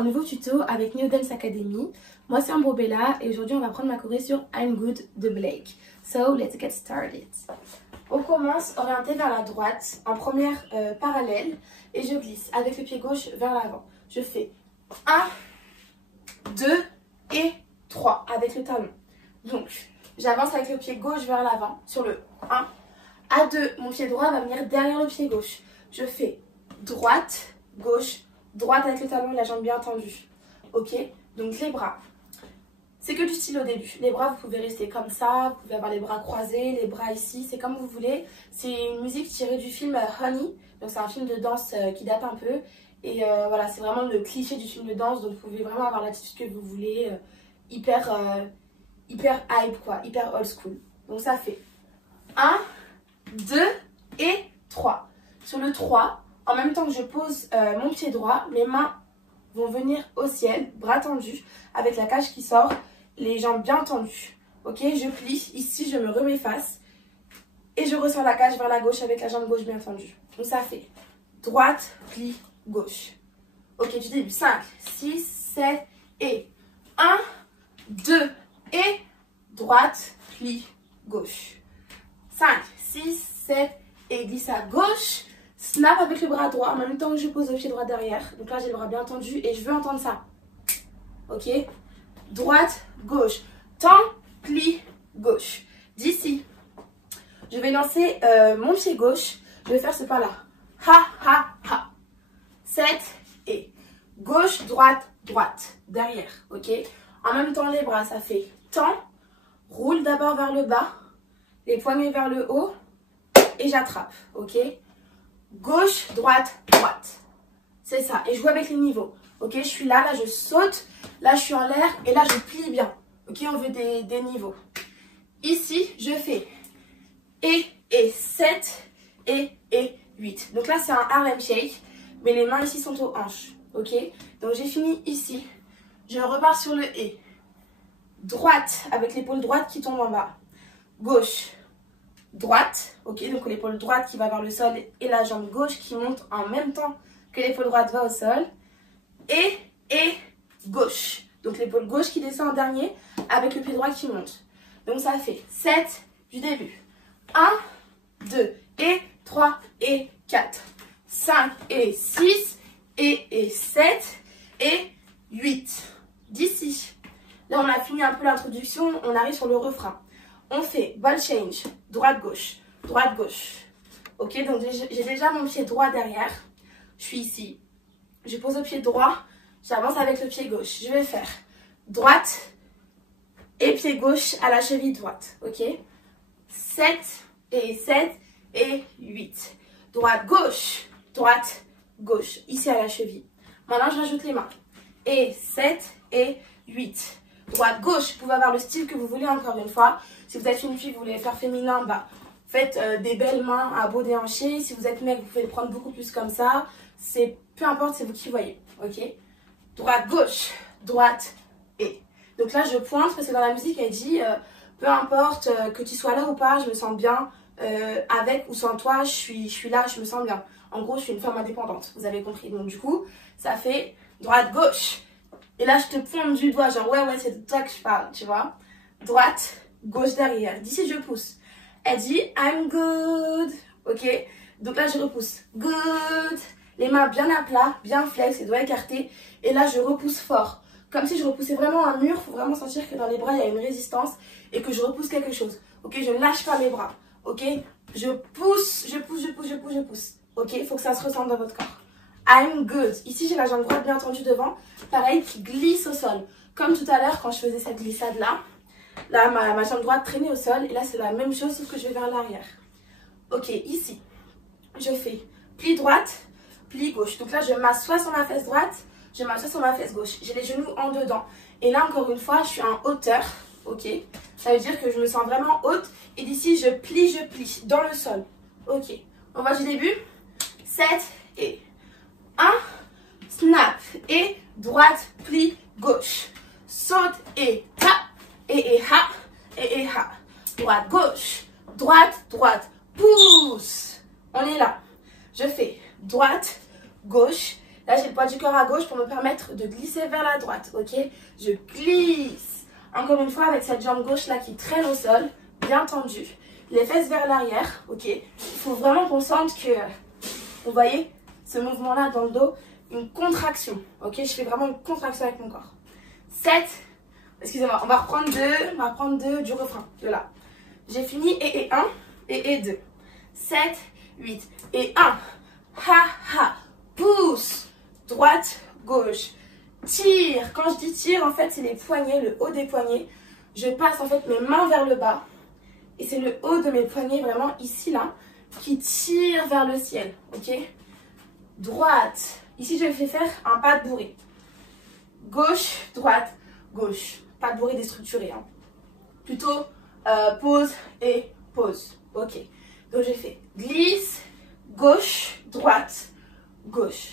un nouveau tuto avec New Dance Academy. Moi c'est Ambrobella et aujourd'hui on va prendre ma choré sur I'm Good de Blake. So let's get started. On commence orienté vers la droite en première parallèle et je glisse avec le pied gauche vers l'avant. Je fais 1, 2 et 3 avec le talon. Donc j'avance avec le pied gauche vers l'avant sur le 1. À 2, mon pied droit va venir derrière le pied gauche. Je fais droite, gauche, droite avec le talon et la jambe bien tendue. Ok? Donc les bras. C'est que du style au début. Les bras, vous pouvez rester comme ça. Vous pouvez avoir les bras croisés, les bras ici. C'est comme vous voulez. C'est une musique tirée du film Honey. Donc c'est un film de danse qui date un peu. Et voilà, c'est vraiment le cliché du film de danse. Donc vous pouvez vraiment avoir l'attitude que vous voulez. Hyper hype quoi. Hyper old school. Donc ça fait 1, 2 et 3. Sur le 3, en même temps que je pose mon pied droit, mes mains vont venir au ciel, bras tendus, avec la cage qui sort, les jambes bien tendues. Ok, je plie, ici je me remets face et je ressors la cage vers la gauche avec la jambe gauche bien tendue. Donc ça fait droite, plie, gauche. Ok, du début, 5, 6, 7 et 1, 2 et droite, plie, gauche. 5, 6, 7 et glisse à gauche. Snap avec le bras droit en même temps que je pose le pied droit derrière. Donc là, j'ai le bras bien tendu et je veux entendre ça. Ok? Droite, gauche. Tends, plie, gauche. D'ici, je vais lancer mon pied gauche. Je vais faire ce pas-là. Ha, ha, ha. 7 et gauche, droite, droite. Derrière. Ok? En même temps, les bras, ça fait tends. Roule d'abord vers le bas. Les poignets vers le haut. Et j'attrape. Ok? Gauche, droite, droite. C'est ça. Et je joue avec les niveaux. Ok, je suis là, là je saute. Là je suis en l'air et là je plie bien. Ok, on veut des niveaux. Ici, je fais et 7 et 8. Donc là c'est un Harlem Shake. Mais les mains ici sont aux hanches. Ok, donc j'ai fini ici. Je repars sur le et. Droite avec l'épaule droite qui tombe en bas. Gauche. Droite, ok, donc l'épaule droite qui va vers le sol et la jambe gauche qui monte en même temps que l'épaule droite va au sol. Et gauche, donc l'épaule gauche qui descend en dernier avec le pied droit qui monte. Donc ça fait 7 du début. 1, 2 et 3 et 4, 5 et 6 et 7 et 8. D'ici, là on a fini un peu l'introduction, on arrive sur le refrain. On fait ball change, droite-gauche, droite-gauche. Ok, donc j'ai déjà mon pied droit derrière. Je suis ici. Je pose le pied droit, j'avance avec le pied gauche. Je vais faire droite et pied gauche à la cheville droite. Ok, 7 et 8. Droite-gauche, droite-gauche. Ici à la cheville. Maintenant, je rajoute les mains. Et 7 et 8. Droite-gauche, vous pouvez avoir le style que vous voulez encore une fois. Si vous êtes une fille, vous voulez faire féminin, bah, faites des belles mains à beau déhanché. Si vous êtes mec, vous pouvez le prendre beaucoup plus comme ça. Peu importe, c'est vous qui voyez. Ok? Droite-gauche, droite et. Donc là, je pointe parce que dans la musique, elle dit peu importe que tu sois là ou pas, je me sens bien. Avec ou sans toi, je suis là, je me sens bien. En gros, je suis une femme indépendante. Vous avez compris. Donc du coup, ça fait droite-gauche. Et là, je te pointe du doigt, genre, ouais, c'est de toi que je parle, tu vois. Droite, gauche derrière. D'ici, je pousse. Elle dit, I'm good. Ok? Donc là, je repousse. Good. Les mains bien à plat, bien flex, les doigts écartés. Et là, je repousse fort. Comme si je repoussais vraiment un mur. Il faut vraiment sentir que dans les bras, il y a une résistance. Et que je repousse quelque chose. Ok? Je ne lâche pas mes bras. Ok? Je pousse. Ok? Il faut que ça se ressente dans votre corps. I'm good. Ici, j'ai la jambe droite bien tendue devant. Pareil, qui glisse au sol. Comme tout à l'heure, quand je faisais cette glissade-là. Là, ma jambe droite traînait au sol. Et là, c'est la même chose, sauf que je vais vers l'arrière. Ok, ici, je fais pli droite, pli gauche. Donc là, je m'assois sur ma fesse droite. Je m'assois sur ma fesse gauche. J'ai les genoux en dedans. Et là, encore une fois, je suis en hauteur. Ok. Ça veut dire que je me sens vraiment haute. Et d'ici, je plie dans le sol. Ok. On va du début. 7 et 1, snap et droite, plie, gauche. Saute et tap et ha. Droite, gauche, droite, pousse. On est là. Je fais droite, gauche, Là, j'ai le poids du corps à gauche pour me permettre de glisser vers la droite, ok? Je glisse. Encore une fois, avec cette jambe gauche là qui traîne au sol, bien tendue. Les fesses vers l'arrière, ok? Il faut vraiment qu'on sente que, vous voyez, ce mouvement-là dans le dos, une contraction, ok? Je fais vraiment une contraction avec mon corps. 7, excusez-moi, on va reprendre deux du refrain, de là. J'ai fini, et 1, et 2. 7, 8, et 1. Ha, ha, pousse, droite, gauche. Tire, quand je dis tire, en fait, c'est les poignets, le haut des poignets. Je passe en fait mes mains vers le bas. Et c'est le haut de mes poignets, vraiment ici, là, qui tire vers le ciel, ok? Droite. Ici, je vais faire un pas de bourrée. Gauche, droite, gauche. Pas de bourrée déstructuré, hein. Plutôt pause et pause, ok? Donc, j'ai fait glisse, gauche, droite, gauche.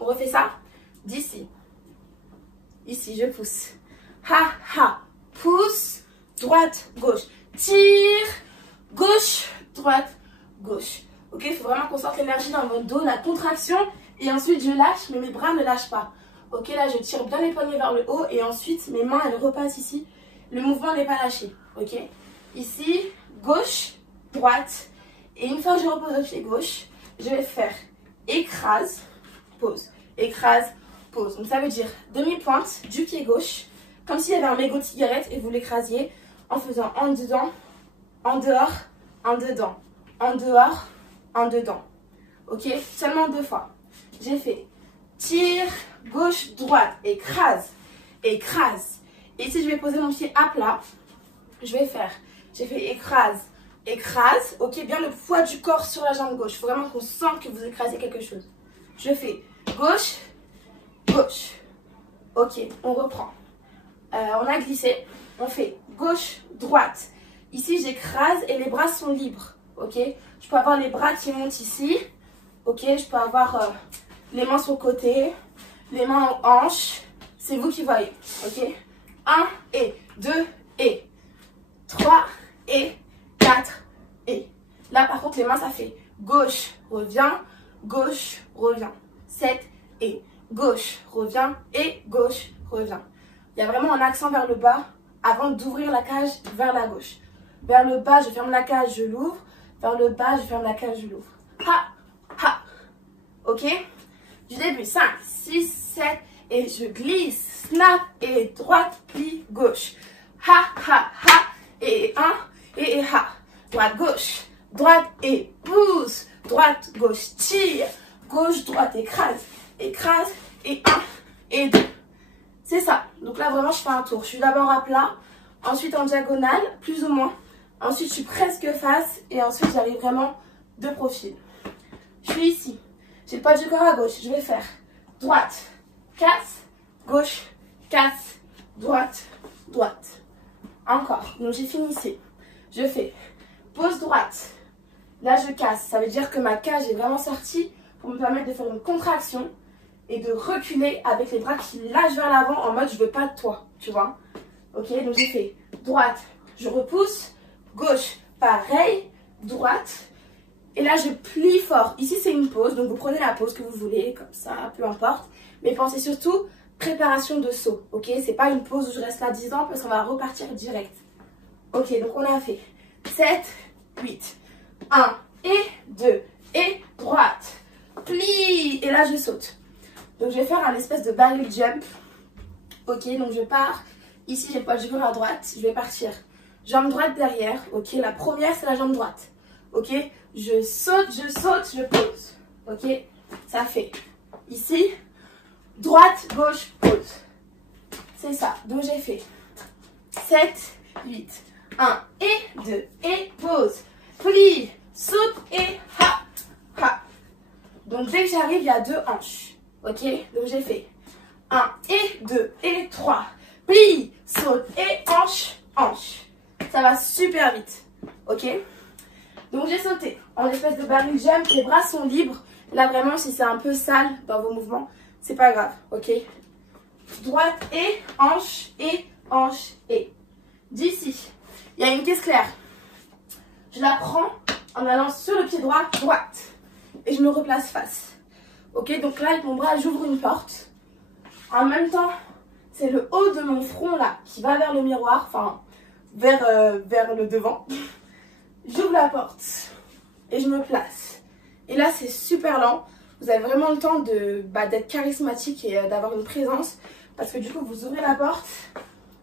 On refait ça d'ici. Ici, je pousse. Ha, ha, pousse, droite, gauche. Tire, gauche, droite, gauche. Ok, il faut vraiment qu'on sorte l'énergie dans votre dos, la contraction. Et ensuite, je lâche, mais mes bras ne lâchent pas. Ok, là, je tire bien les poignets vers le haut. Et ensuite, mes mains, elles repassent ici. Le mouvement n'est pas lâché. Ok, ici, gauche, droite. Et une fois que je repose le pied gauche, je vais faire écrase, pause. Écrase, pause. Donc, ça veut dire demi-pointe du pied gauche. Comme s'il y avait un mégot de cigarette et vous l'écrasiez. En faisant en dedans, en dehors, en dedans, en dehors, en dedans. Ok? Seulement 2 fois. J'ai fait tire, gauche, droite, écrase, écrase. Et ici, je vais poser mon pied à plat. Je vais faire, j'ai fait écrase, écrase. Ok? Bien le poids du corps sur la jambe gauche. Il faut vraiment qu'on sente que vous écrasez quelque chose. Je fais gauche, gauche. Ok, on reprend. On a glissé. On fait gauche, droite. Ici, j'écrase et les bras sont libres. Ok? Je peux avoir les bras qui montent ici. Ok? Je peux avoir les mains sur le côté, les mains en hanche. C'est vous qui voyez. Ok? 1 et 2 et 3 et 4 et. Là, par contre, les mains, ça fait gauche, revient, gauche, revient. 7 et gauche, revient et gauche, revient. Il y a vraiment un accent vers le bas avant d'ouvrir la cage vers la gauche. Vers le bas, je ferme la cage, je l'ouvre. Vers le bas, je ferme la cage, je l'ouvre. Ha, ha. Ok? Du début, 5, 6, 7, et je glisse. Snap, et droite, plie, gauche. Ha, ha, ha, et 1, et ha. Droite, gauche. Droite, et pousse. Droite, gauche, tire. Gauche, droite, écrase. Écrase, et 1, et 2. C'est ça. Donc là, vraiment, je fais un tour. Je suis d'abord à plat, ensuite en diagonale, plus ou moins. Ensuite, je suis presque face et ensuite, j'arrive vraiment de profil. Je suis ici. J'ai le poids du corps à gauche. Je vais faire droite, casse, gauche, casse, droite, droite. Encore. Donc, j'ai fini ici. Je fais pause droite. Là, je casse. Ça veut dire que ma cage est vraiment sortie pour me permettre de faire une contraction et de reculer avec les bras qui lâchent vers l'avant en mode je veux pas de toi, tu vois. Ok, donc j'ai fait droite, je repousse, gauche, pareil, droite. Et là, je plie fort. Ici, c'est une pause, donc vous prenez la pause que vous voulez, comme ça, peu importe. Mais pensez surtout préparation de saut, ok? C'est pas une pause où je reste là 10 ans parce qu'on va repartir direct. Ok, donc on a fait 7, 8, 1 et 2 et droite, plie. Et là, je saute. Donc, je vais faire un espèce de barrel jump. Ok, donc je pars. Ici, j'ai le poids du corps à droite. Je vais partir. Jambe droite derrière. Ok, la première, c'est la jambe droite. Ok, je saute, je pose. Ok, ça fait ici, droite, gauche, pause. C'est ça. Donc, j'ai fait 7, 8, 1 et 2 et pause. Plie, saute et ha, ha. Donc, dès que j'arrive, il y a 2 hanches. Ok, donc j'ai fait 1 et 2 et 3. Plie, saute et hanche, hanche. Ça va super vite. Ok, donc j'ai sauté en espèce de barrel jump. Les bras sont libres. Là vraiment, si c'est un peu sale dans vos mouvements, c'est pas grave. Ok, droite et hanche et hanche et. D'ici, il y a une caisse claire. Je la prends en allant sur le pied droit, droite. Et je me replace face. Ok, donc là avec mon bras j'ouvre une porte. En même temps, c'est le haut de mon front là qui va vers le miroir, enfin vers le devant. J'ouvre la porte et je me place. Et là c'est super lent. Vous avez vraiment le temps d'être charismatique et d'avoir une présence. Parce que du coup vous ouvrez la porte.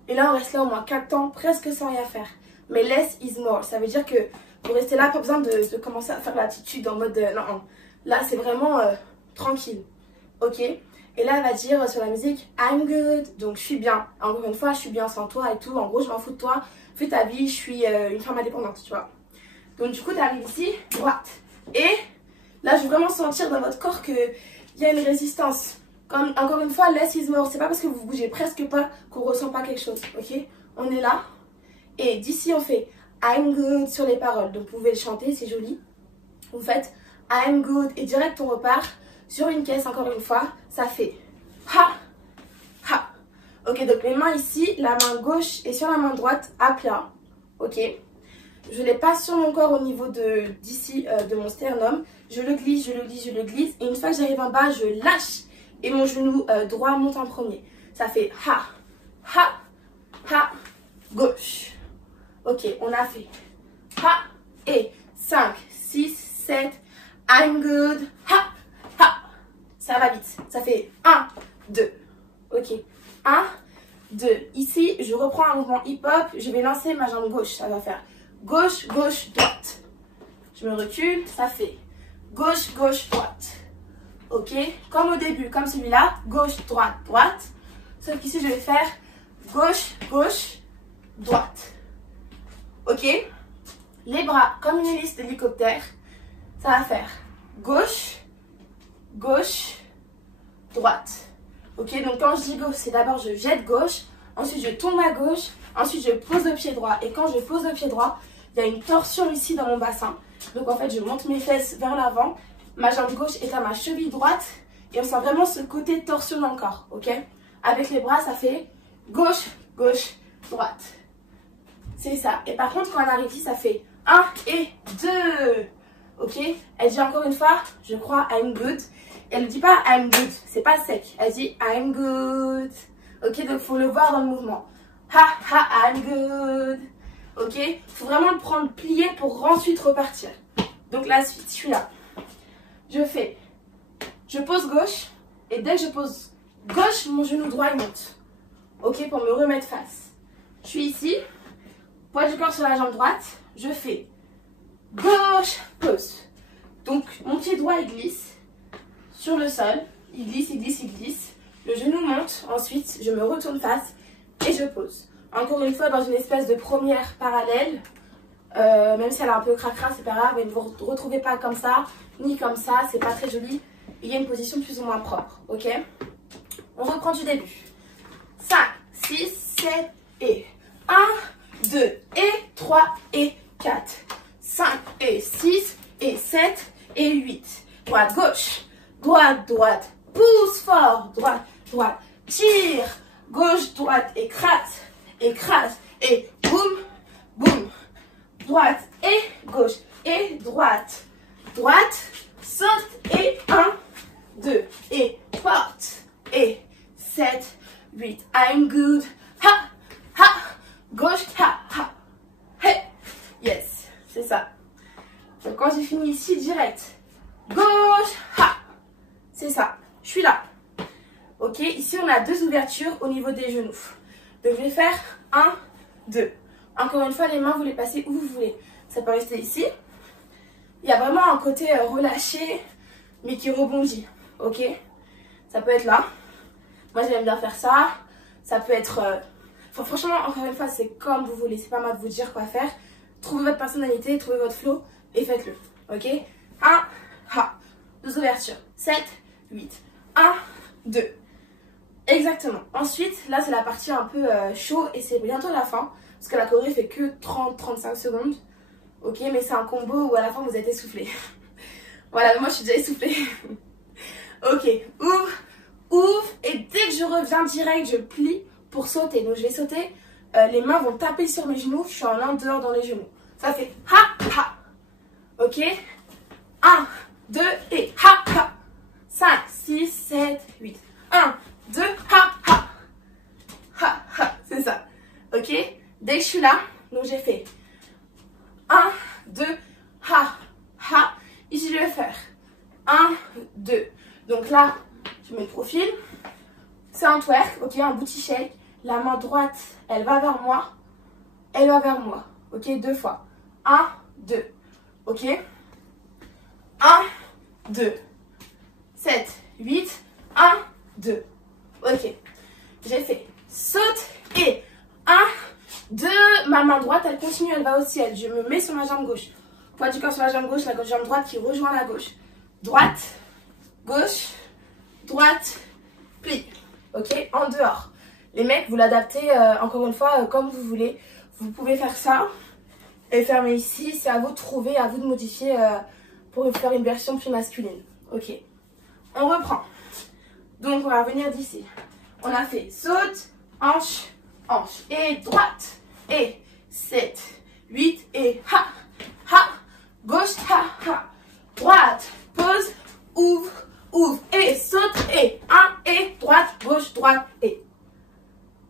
Et là on reste là au moins 4 temps presque sans rien faire. Mais less is more. Ça veut dire que vous restez là, pas besoin de commencer à faire l'attitude en mode non. Là c'est vraiment tranquille. Ok. Et là elle va dire sur la musique I'm good. Donc je suis bien. Encore une fois je suis bien sans toi et tout. En gros je m'en fous de toi. Fais ta vie, je suis une femme indépendante, tu vois. Donc du coup tu arrives ici, droite. Et là je veux vraiment sentir dans votre corps qu'il y a une résistance. Comme, encore une fois, less is more. C'est pas parce que vous bougez presque pas qu'on ressent pas quelque chose. Ok. On est là. Et d'ici on fait I'm good sur les paroles. Donc vous pouvez le chanter, c'est joli. Vous faites I'm good et direct on repart sur une caisse encore une fois. Ça fait ha ha. Ok, donc mes mains ici, la main gauche et sur la main droite à plat. Ok. Je les passe sur mon corps au niveau d'ici de mon sternum. Je le glisse, je le glisse, je le glisse. Et une fois que j'arrive en bas, je lâche. Et mon genou droit monte en premier. Ça fait ha ha ha gauche. Ok, on a fait ha et 5, 6, 7, I'm good, ha, ha. Ça va vite. Ça fait 1, 2. Ok, 1, 2. Ici, je reprends un mouvement hip-hop. Je vais lancer ma jambe gauche. Ça va faire gauche, gauche, droite. Je me recule. Ça fait gauche, gauche, droite. Ok, comme au début, comme celui-là. Gauche, droite, droite. Sauf qu'ici, je vais faire gauche, gauche, droite. Ok, les bras comme une hélice d'hélicoptère. Ça va faire gauche, gauche, droite. Ok, donc quand je dis gauche, c'est d'abord je jette gauche, ensuite je tombe à gauche, ensuite je pose le pied droit. Et quand je pose le pied droit, il y a une torsion ici dans mon bassin. Donc en fait, je monte mes fesses vers l'avant. Ma jambe gauche est à ma cheville droite. Et on sent vraiment ce côté torsion dans le corps. Ok, avec les bras, ça fait gauche, gauche, droite. C'est ça. Et par contre, quand on arrive ici, ça fait 1 et 2. Ok. Elle dit encore une fois, je crois, I'm good. Elle ne dit pas I'm good. C'est pas sec. Elle dit I'm good. Ok. Donc, il faut le voir dans le mouvement. Ha, ha, I'm good. Ok. Il faut vraiment le prendre plié pour ensuite repartir. Donc, la suite, je suis là. Je pose gauche. Et dès que je pose gauche, mon genou droit, il monte. Ok. Pour me remettre face. Je suis ici. Poids du corps sur la jambe droite, je fais gauche, pause. Donc mon pied droit il glisse sur le sol, il glisse, il glisse, il glisse. Le genou monte, ensuite je me retourne face et je pose. Encore une fois dans une espèce de première parallèle, même si elle est un peu cracra, c'est pas grave, mais ne vous retrouvez pas comme ça, ni comme ça, c'est pas très joli. Il y a une position plus ou moins propre, ok? On reprend du début. 5, 6, 7 et 1. 2 et 3 et 4, 5 et 6 et 7 et 8. Droite, gauche, droite, droite, pousse fort, droite, droite, tire, gauche, droite, écrase, écrase et boum, boum. Droite et gauche et droite, droite, saute et 1, 2 et porte et 7, 8. I'm good, ha, ha. Gauche, ha, ha, hey, yes, c'est ça. Donc quand j'ai fini ici, direct, gauche, ha, c'est ça, je suis là. Ok, ici on a 2 ouvertures au niveau des genoux. Donc je vais faire 1, 2. Encore une fois, les mains, vous les passez où vous voulez. Ça peut rester ici. Il y a vraiment un côté relâché, mais qui rebondit, ok. Ça peut être là. Moi j'aime bien faire ça. Ça peut être... franchement, encore une fois, c'est comme vous voulez. C'est pas moi de vous dire quoi faire. Trouvez votre personnalité, trouvez votre flow et faites-le. Ok? 1, ha. 2 ouvertures. 7, 8. 1, 2. Exactement. Ensuite, là, c'est la partie un peu chaud et c'est bientôt la fin. Parce que la choré fait que 30-35 secondes. Ok? Mais c'est un combo où à la fin, vous êtes essoufflé. Voilà, moi, je suis déjà essoufflée. Ok. Ouvre, ouvre. Et dès que je reviens direct, je plie pour sauter. Donc je vais sauter, les mains vont taper sur mes genoux, je suis en dehors dans les genoux. Ça fait ha ha. Ok, 1, 2 et ha ha. 5, 6, 7, 8. 1, 2, ha, ha. Ha, ha, c'est ça. Ok? Dès que je suis là, donc j'ai fait 1, 2, ha, ha. Ici, je vais faire 1, 2. Donc là, je mets le profil. C'est un twerk, ok? Un booty shake. La main droite, elle va vers moi. Elle va vers moi. Ok? 2 fois. 1, 2. Ok? 1, 2. 7, 8. 1, 2. Ok. J'ai fait saute et 1, 2. Ma main droite, elle continue, elle va au ciel. Je me mets sur ma jambe gauche. Poids du corps sur la jambe gauche, la jambe droite qui rejoint la gauche. Droite, gauche, droite, plie. Ok? En dehors. Les mecs, vous l'adaptez encore une fois comme vous voulez. Vous pouvez faire ça et fermer ici. C'est à vous de trouver, à vous de modifier pour faire une version plus masculine. Ok. On reprend. Donc, on va venir d'ici. On a fait saute, hanche, hanche. Et droite. Et 7, 8. Et ha, ha. Gauche, ha, ha. Droite, pose, ouvre, ouvre. Et saute. Et 1. Et droite, gauche, droite. Et.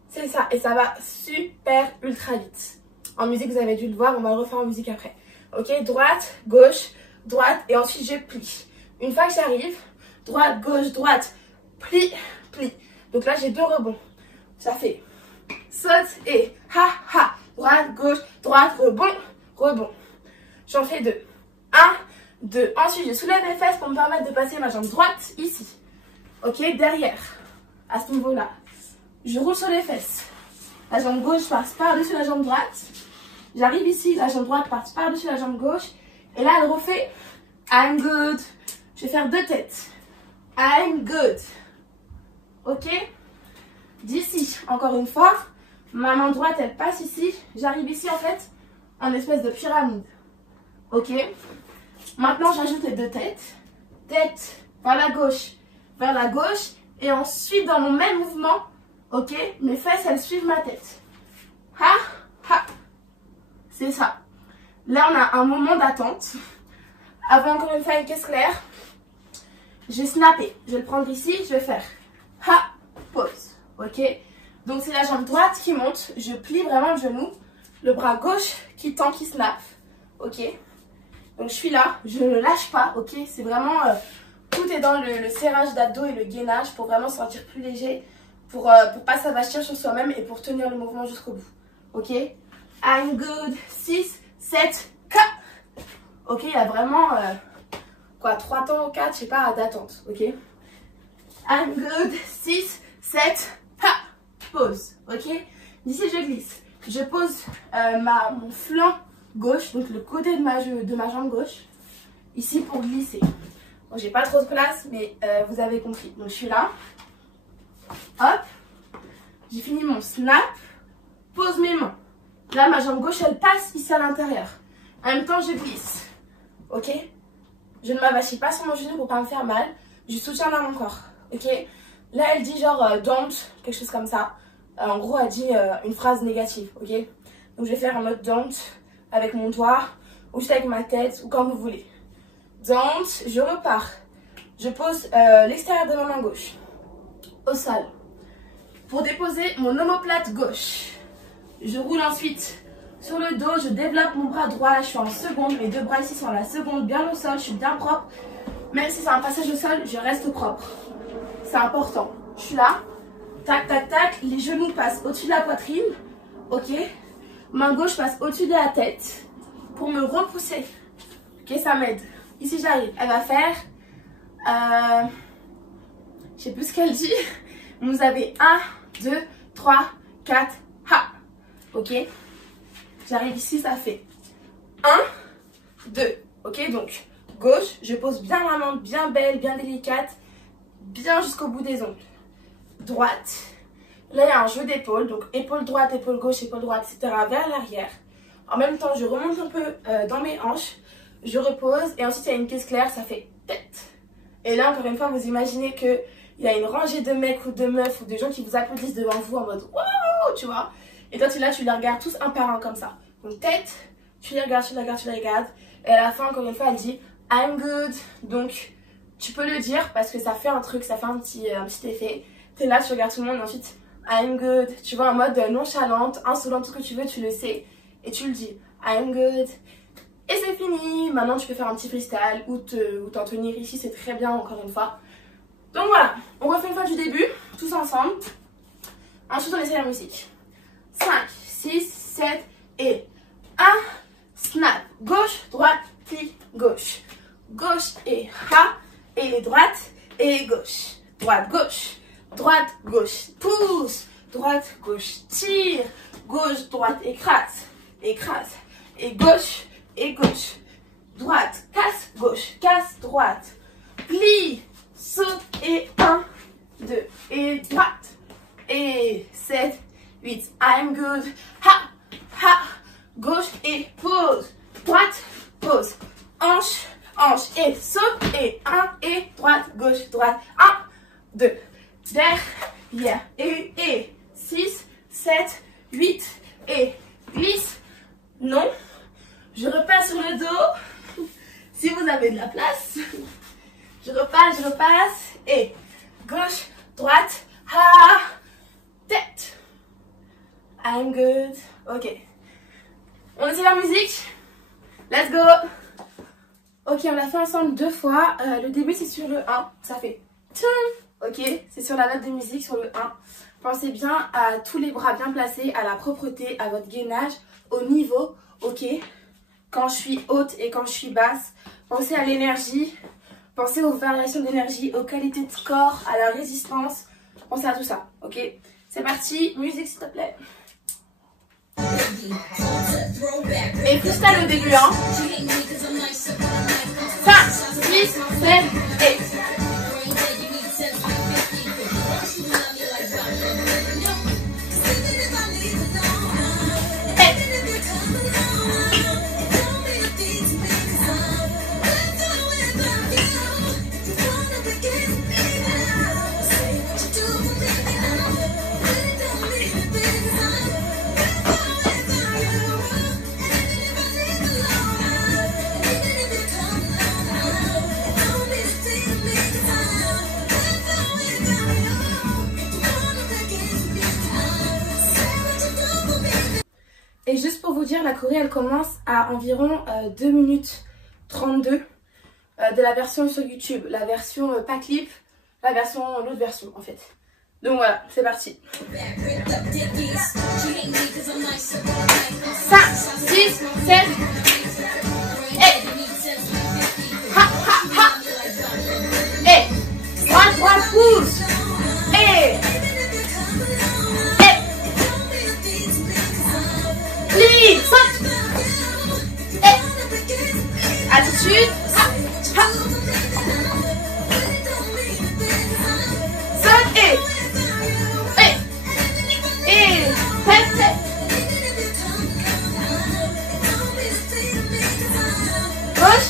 C'est ça. Et ça va super ultra vite. En musique, vous avez dû le voir. On va le refaire en musique après. Ok. Droite, gauche, droite. Et ensuite, je plie. Une fois que j'arrive, droite, gauche, droite. Plie, plie. Donc là, j'ai 2 rebonds. Ça fait saute et ha, ha. Droite, gauche, droite, rebond, rebond. J'en fais 2. 1, 2. Ensuite, je soulève les fesses pour me permettre de passer ma jambe droite ici. Ok, derrière. À ce niveau-là. Je roule sur les fesses. La jambe gauche passe par-dessus la jambe droite. J'arrive ici, la jambe droite passe par-dessus la jambe gauche. Et là, elle refait I'm good. Je vais faire 2 têtes. I'm good. Ok? D'ici, encore une fois, ma main droite, elle passe ici. J'arrive ici, en fait, en espèce de pyramide. Ok? Maintenant, j'ajoute les 2 têtes. Tête vers la gauche. Et ensuite, dans mon même mouvement, ok, mes fesses, elles suivent ma tête. Ha, ha. C'est ça. Là, on a un moment d'attente. Avant, encore une fois, une caisse claire. Je vais snapper. Je vais le prendre ici. Je vais faire ha, pause. Ok. Donc, c'est la jambe droite qui monte. Je plie vraiment le genou. Le bras gauche qui tend, qui snap. Ok. Donc, je suis là. Je ne lâche pas. Ok. C'est vraiment... tout est dans le serrage d'abdos et le gainage pour vraiment se sentir plus léger. Pour pas s'avachir sur soi-même et pour tenir le mouvement jusqu'au bout. Ok. I'm good. 6, 7, 4. Ok. Il y a vraiment... 3 temps ou 4, je sais pas, d'attente. Ok. I'm good. 6, 7, ha. Pause. Ok. D'ici, je glisse. Je pose mon flanc gauche, donc le côté de ma jambe gauche, ici pour glisser. Bon, j'ai pas trop de place, mais vous avez compris. Donc, je suis là. Hop. J'ai fini mon snap. Pose mes mains. Là, ma jambe gauche, elle passe ici à l'intérieur. En même temps, je glisse. Ok. Je ne m'avachis pas sur mon genou pour pas me faire mal. Je soutiens dans mon corps. Ok. Là, elle dit genre don't, quelque chose comme ça. En gros, elle dit une phrase négative. Ok. Donc, je vais faire en mode don't avec mon doigt ou juste avec ma tête ou comme vous voulez. Don't. Je repars. Je pose l'extérieur de ma main gauche au sol pour déposer mon omoplate gauche. Je roule ensuite sur le dos, je développe mon bras droit, là je suis en seconde, mes 2 bras ici sont à la seconde, bien au sol, je suis bien propre. Même si c'est un passage au sol, je reste propre. C'est important. Je suis là, tac, tac, tac, les genoux passent au-dessus de la poitrine, ok. Main gauche passe au-dessus de la tête pour me repousser. Ok, ça m'aide. Ici j'arrive, elle va faire, je sais plus ce qu'elle dit. Vous avez 1, 2, 3, 4, ha. Ok. J'arrive ici, ça fait 1, 2. Ok, donc gauche, je pose bien ma main, bien belle, bien délicate, bien jusqu'au bout des ongles. Droite. Là, il y a un jeu d'épaule, donc épaule droite, épaule gauche, épaule droite, etc. vers l'arrière. En même temps, je remonte un peu dans mes hanches, je repose et ensuite il y a une caisse claire, ça fait tête. Et là, encore une fois, vous imaginez qu'il y a une rangée de mecs ou de meufs ou de gens qui vous applaudissent devant vous en mode waouh, tu vois. Et toi, tu es là, tu les regardes tous un par un comme ça. Donc, tête, tu les regardes, tu les regardes, tu les regardes. Et à la fin, encore une fois, elle dit I'm good. Donc, tu peux le dire parce que ça fait un truc, ça fait un petit effet. T'es là, tu regardes tout le monde et ensuite I'm good. Tu vois, en mode nonchalante, insolente, tout ce que tu veux, tu le sais. Et tu le dis, I'm good. Et c'est fini. Maintenant, tu peux faire un petit freestyle ou t'en tenir ici, c'est très bien, encore une fois. Donc voilà, on refait une fois du début, tous ensemble. Ensuite, on essaie la musique. 5, 6, 7 et 1. Snap. Gauche, droite, clic, gauche. Gauche et ha. Et droite et gauche. Droite, gauche. Droite, gauche. Pousse. Droite, gauche. Tire. Gauche, droite, écrase. Écrase. Et gauche et gauche. Droite, casse, gauche. Casse, droite. Plie. Saute et 1, 2 et droite. Et 7, 8. I'm good. Ha. Ha. Gauche et pause. Droite, pause. Hanche, hanche et saute et 1 et droite, gauche, droite. 1, 2. Derrière et 6, 7, 8 et glisse. Non. Je repasse sur le dos. Si vous avez de la place. Je repasse. Et gauche, droite, ha, tête. I'm good. Ok. On essaie la musique. Let's go. Ok, on l'a fait ensemble 2 fois. Le début, c'est sur le 1. Ça fait tchum. Ok, c'est sur la note de musique, sur le 1. Pensez bien à tous les bras bien placés, à la propreté, à votre gainage, au niveau. Ok. Quand je suis haute et quand je suis basse. Pensez à l'énergie. Pensez aux variations d'énergie, aux qualités de corps, à la résistance. Pensez à tout ça. Ok. C'est parti. Musique, s'il te plaît. Et freestyle au début, hein. 5, 6, 7 et... Et juste pour vous dire, la choré elle commence à environ 2 minutes 32 de la version sur YouTube. La version pas clip, l'autre version en fait. Donc voilà, c'est parti. 5, 6, 7 et ha ha ha et droite pousse et plie, saute et attitude, ha, ha. Saute et tête. Gauche.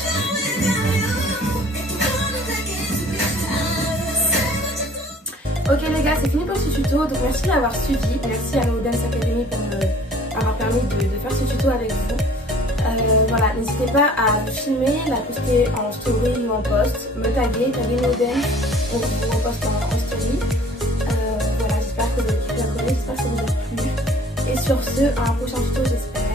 Ok les gars, c'est fini pour ce tuto, donc merci d'avoir suivi, merci à No Dance Academy pour m'avoir permis de faire ce tuto avec vous. Voilà, n'hésitez pas à vous filmer, la poster en story ou en post, me taguer No Dance, on vous reposte en story. Voilà, j'espère que vous avez kiffé la choré, j'espère que ça vous a plu. Et sur ce, à un prochain tuto, j'espère.